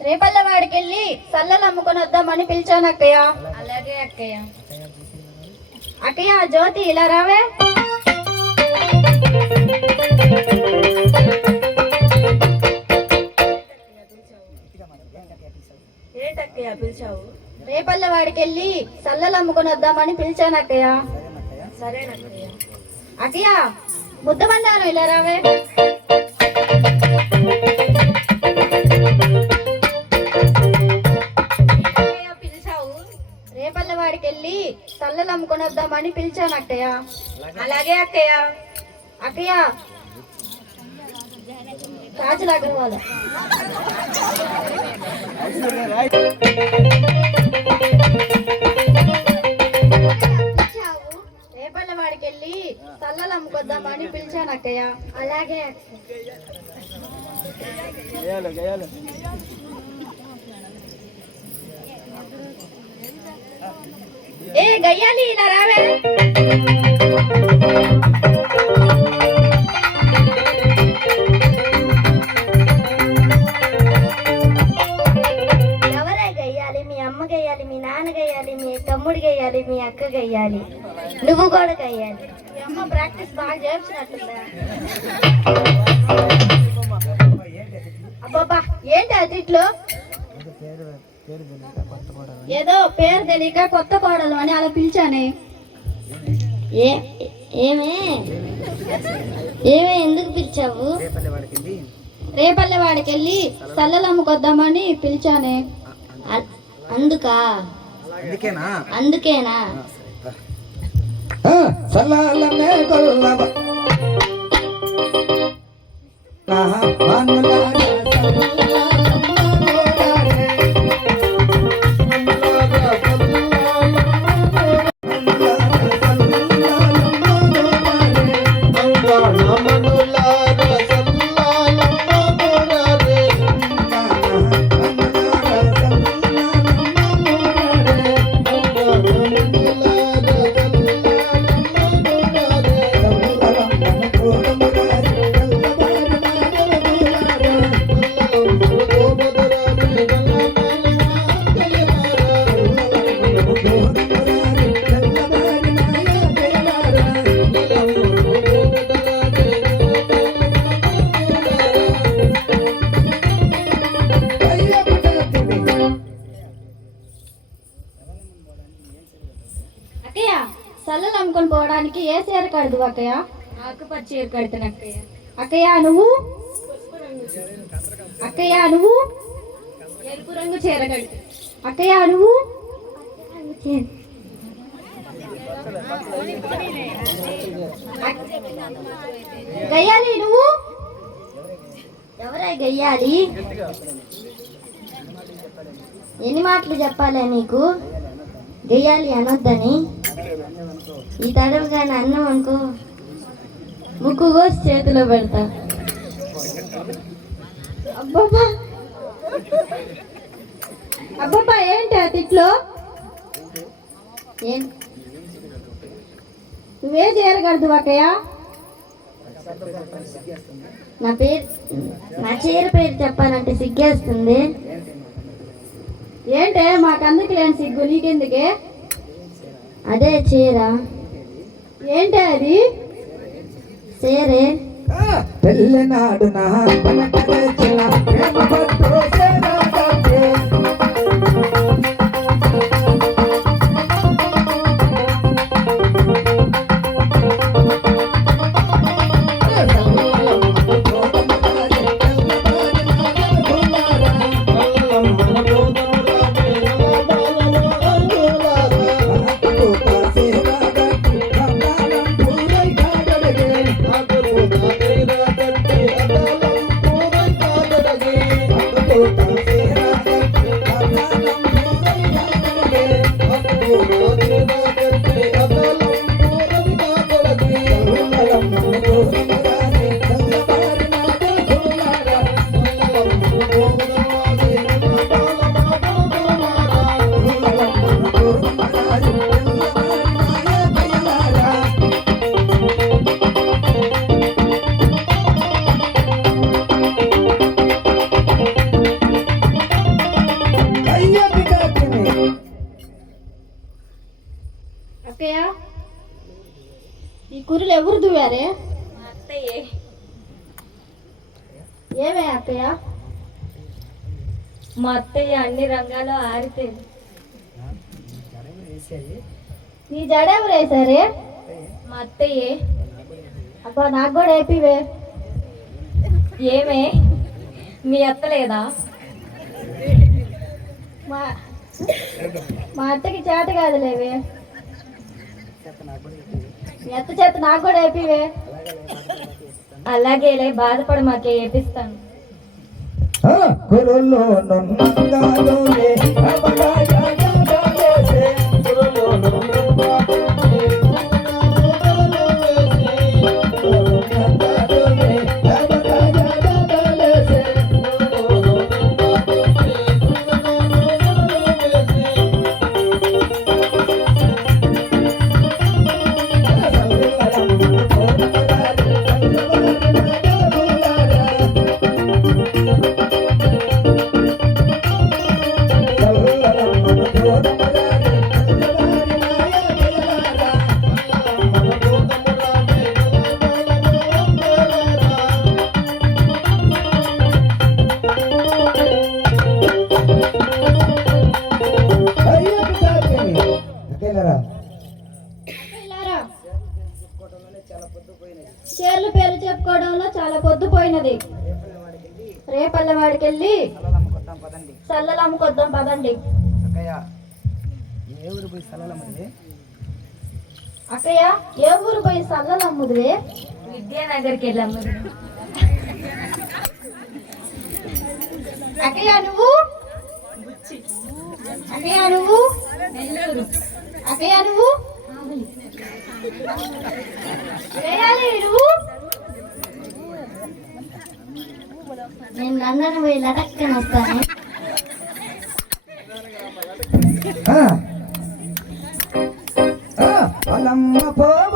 రేపల్ల వాడికి వెళ్ళి సల్లలు అమ్ముకొని వద్దామని పిలిచాను అక్కయ్య అలాగే అక్కయ్య. అక్కయ్య జ్యోతి ఇలా రావే? ఏంటక్కయ్య పిలిచావు? రేపల్ల వాడికి వెళ్ళి సల్లలు అమ్ముకొని వద్దామని పిలిచాను అక్కయ్య సరేనక్కయ్య. అక్కయ్య ముద్దమందాను ఇలా రావే? వాడికి వెళ్ళి సల్లలు అమ్ముకొని వద్దామని పిలిచాను అక్కయ్య అలాగే అక్కయ్య. అక్కయ్య. రాజుల అగర్వాల. రేపల్ల వాడికి వెళ్ళి సల్లలు అమ్ముకొద్దామని పిలిచాను అక్కయ్య అలాగే ఏ గయ్యాలి ఇలా రావే? ఎవరే గయ్యాలి? మీ అమ్మ గయ్యాలి మీ నాన్న గయ్యాలి మీ తమ్ముడు గయ్యాలి మీ అక్క గయ్యాలి. నువ్వు కూడా గయ్యాలి. మీ అమ్మ ప్రాక్టీస్ బాగా చేసినట్టుందా అబ్బాబా ఏంటి అతిట్లో ఏదో పేరు తెలియక కొత్త కోడలు అని అలా పిలిచానే. ఏమే? ఏమే ఎందుకు పిలిచావు? రేపల్లె వాడికి వెళ్ళి సల్లలు అమ్ముకొద్దామని పిలిచానే. అందుకా? అందుకేనా? అందుకేనా? కొల్లవ. রসুল্লাহ అక్కయ్య నువ్వు? అక్కయ్య నువ్వు? ఎరుపు రంగు చీర అక్కయ్య నువ్వు? గయ్యాలి నువ్వు? ఎవరే గెయ్యాలి? ఎన్ని మాటలు చెప్పాలే నీకు? గెయ్యాలి అనొద్దని. ఈ తడవగానే అన్నం అనుకో. ముక్కు కోసి చేతిలో పెడతా. అబ్బబ్బా. అబ్బబ్బా ఏంటి ఆ తిట్లో? ఏం? నువ్వే చీర కడదు అక్కయ్య? నా పేరు నా చీర పేరు చెప్పాలంటే సిగ్గేస్తుంది. ఏంటే మాకందుకు లేని సిగ్గు నీకెందుకే? అదే చీర. ఏంటి అది? చీరే పెళ్ళినాడు నా మనకలేచిన ఏమే అక్కయ్య మా అత్తయ్య అన్ని రంగాల్లో ఆరితేది నీ జడెవరు వేసారే మా అత్తయ్యే. అబ్బా నాకు కూడా వేపివే ఏమే? మీ అత్త లేదా? మా మా అత్తకి చేత కాదులేవే. మీ అత్త చేత నాకు కూడా వేపివే అలాగేలే బాధపడ మాకే ఏపిస్తాను రేపల్ల వాడికి వెళ్ళి చల్లలు అమ్ముకొద్దాం పదండి. అక్కయ్య ఏ ఊరు పోయి చల్లలు అమ్ముదురే విద్యానగర్కి వెళ్ళాము అక్కయ్య నువ్వు? అక్కయ్య నువ్వు? నెల్లూరు. అక్కయ్య నువ్వు? వేయాలి నువ్వు? నేను లండన్ పోయి లటక్కని వస్తాను అలమ్మ పోవ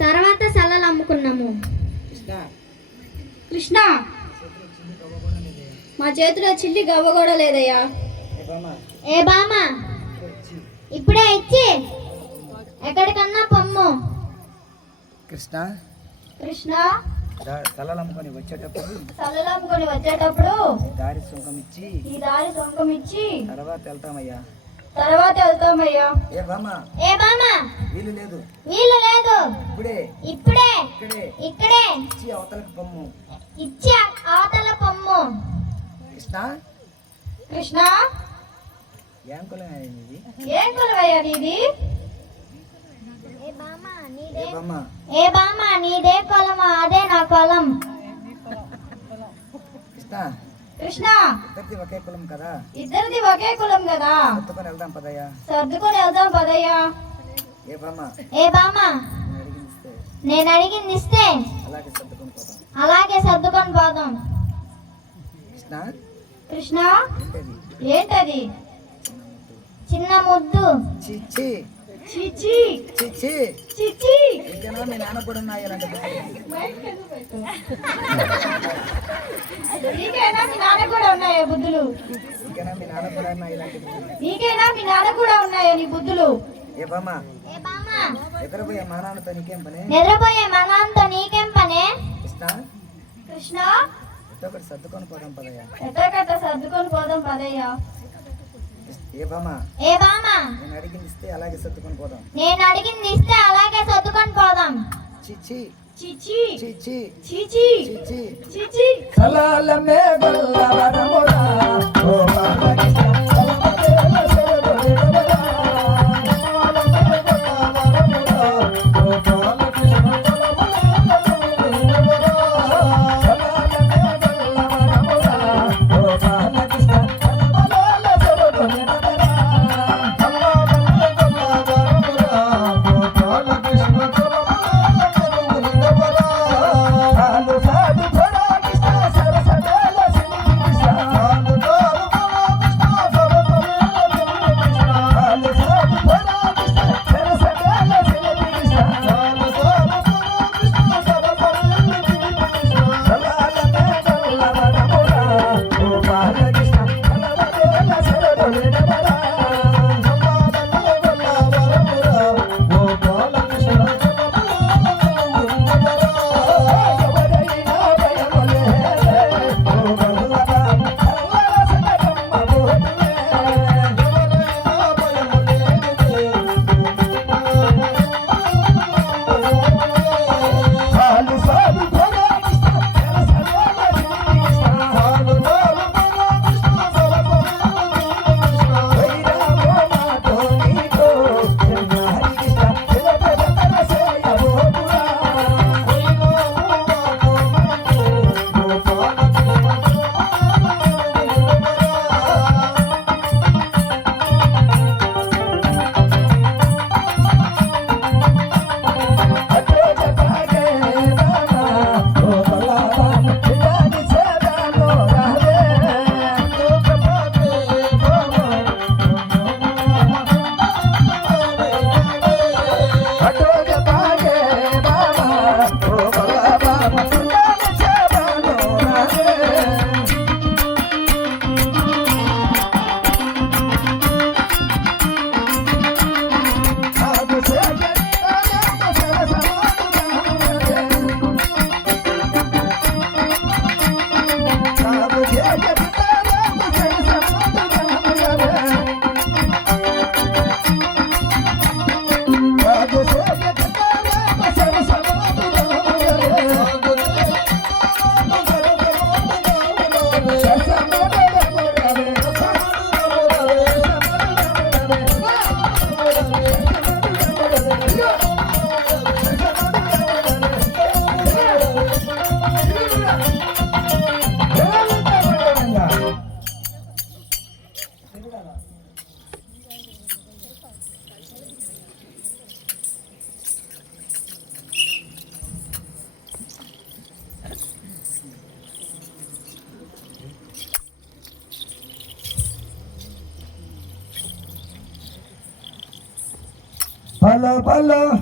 తర్వాత సల్లలు అమ్ముకున్నాము. కృష్ణ. మా చేతిలో చిల్లి గవ్వ కూడా లేదయ్యా. ఏ వచ్చి ఇప్పుడే ఇచ్చి. ఎక్కడికన్నా పొమ్ము. కృష్ణ. కృష్ణ! తలలు అమ్ముకొని వచ్చేటప్పుడు అమ్ముకొని వచ్చేటప్పుడు దారి సుంకం ఇచ్చి ఈ దారి సొంకం ఇచ్చి తర్వాత వెళ్తామయ్యా. తర్వాత వెళ్తామయ్యా ఏ బామ్మ? ఏ బామ్మ? వీలు లేదు. వీలు లేదు. ఇప్పుడే. ఇప్పుడే. ఇక్కడే. ఇక్కడే. ఇచ్చి అవతలకు పొమ్ము ఇచ్చి అవతల పొమ్ము కృష్ణ? కృష్ణ? ఏం కులం ఇది ఏం కొలవయ్యా నీది? ఏ బామ్మ ఏ ఏ నీదే కొలమా? అదే నా కొలం. కృష్ణ? కృష్ణ! ఇద్దరిది ఒకే కులం కదా? ఇద్దరిది ఒకే కులం కదా? సర్దుకొని వెళ్దాం పదయ్యా. సర్దుకొని వెళ్దాం పదయ్యా. ఏ బామ్మ? ఏ బామ్మ? నేను అడిగింది ఇస్తే. అలాగే సర్దుకొని పోదాం. అలాగే సర్దుకొని పోదాం. కృష్ణ? కృష్ణ? ఏంటది? ఏంటది? చిన్న ముద్దు. చిచ్చి. చిచి. చిచ్చి చిచి. ఇంకేనా మీ నాన్న కూడా ఉన్నాయి ఇలాంటి నీకైనా మీ నాన్న కూడా ఉన్నాయా బుద్ధులు? ఇంకేనా మీ నాన్న కూడా ఉన్నాయి ఇలాంటి నీకైనా మీ నాన్న కూడా ఉన్నాయా నీ బుద్ధులు? ఏ బామ్మ? ఏ బామ్మ? ఎదురపోయే మా నాన్నతో నీకేం పని నిద్రపోయే మనంతో నీకేం పనే కృష్ణ సర్దుకొని పోదాం పదయ్యా. ఎట్టకట్ట సర్దుకొని పోదాం పదయ్యా. ఏ బామ్మ నేను అడిగింది ఇస్తే అలాగే సర్దుకొని పోదాం. నేను అడిగింది ఇస్తే అలాగే సర్దుకొని పోదాం. చిచ్చి చిచి. చిచ్చి చిచి. చిచ్చి చిచి. సలాలమే గల్లవరమురా ఓ బాలకృష్ణ 嗯嗯嗯嗯嗯嗯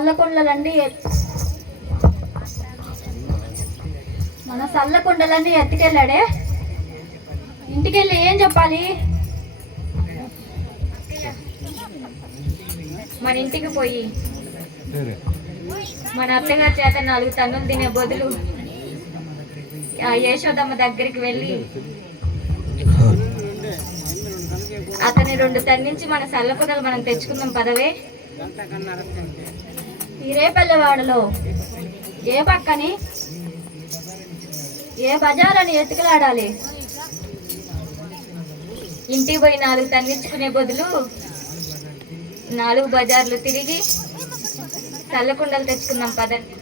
సల్లకుండలన్నీ మన సల్లకుండలన్నీ ఎత్తుకెళ్ళాడే. ఇంటికెళ్ళి ఏం చెప్పాలి? మన ఇంటికి పోయి. మన అత్తగారి చేత నాలుగు తన్నులు తినే బదులు ఆ యశోదమ్మ దగ్గరికి వెళ్ళి అతని రెండు తన్నించి మన సల్లపుదలు మనం తెచ్చుకుందాం పదవే. రేపల్లెవాడలో ఏ పక్కని? ఏ బజారని ఎత్తుకలాడాలి? ఇంటికి పోయి నాలుగు తన్నించుకునే బదులు నాలుగు బజార్లు తిరిగి చల్లకుండలు తెచ్చుకుందాం పదండి.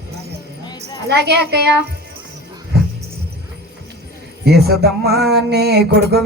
అలాగే అక్కయ్య. యశోదమ్మ నీ కొడుకు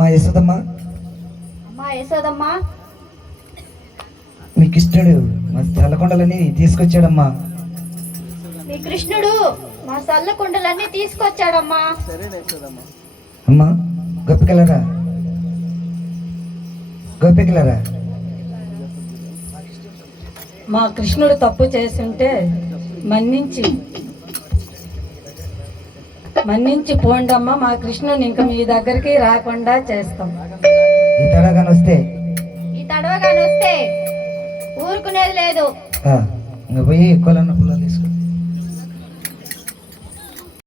యశోదమ్మా. అమ్మా యశోదమ్మా. మీ కృష్ణుడు మా తలకొండలని తీసుకొచ్చాడమ్మా. మీ కృష్ణుడు మా సల్ల కుండలన్నీ తీసుకొచ్చాడమ్మా అమ్మా గోపికలరా. గోపికలరా. మా కృష్ణుడు తప్పు చేస్తుంటే మన్నించి మన్నించి పోండమ్మా మా కృష్ణుని ఇంక మీ దగ్గరికి రాకుండా చేస్తాం. ఈ తడగాని వస్తే ఈ తడవగాని వస్తే ఊరుకునేది లేదు. పోయి తీసుకో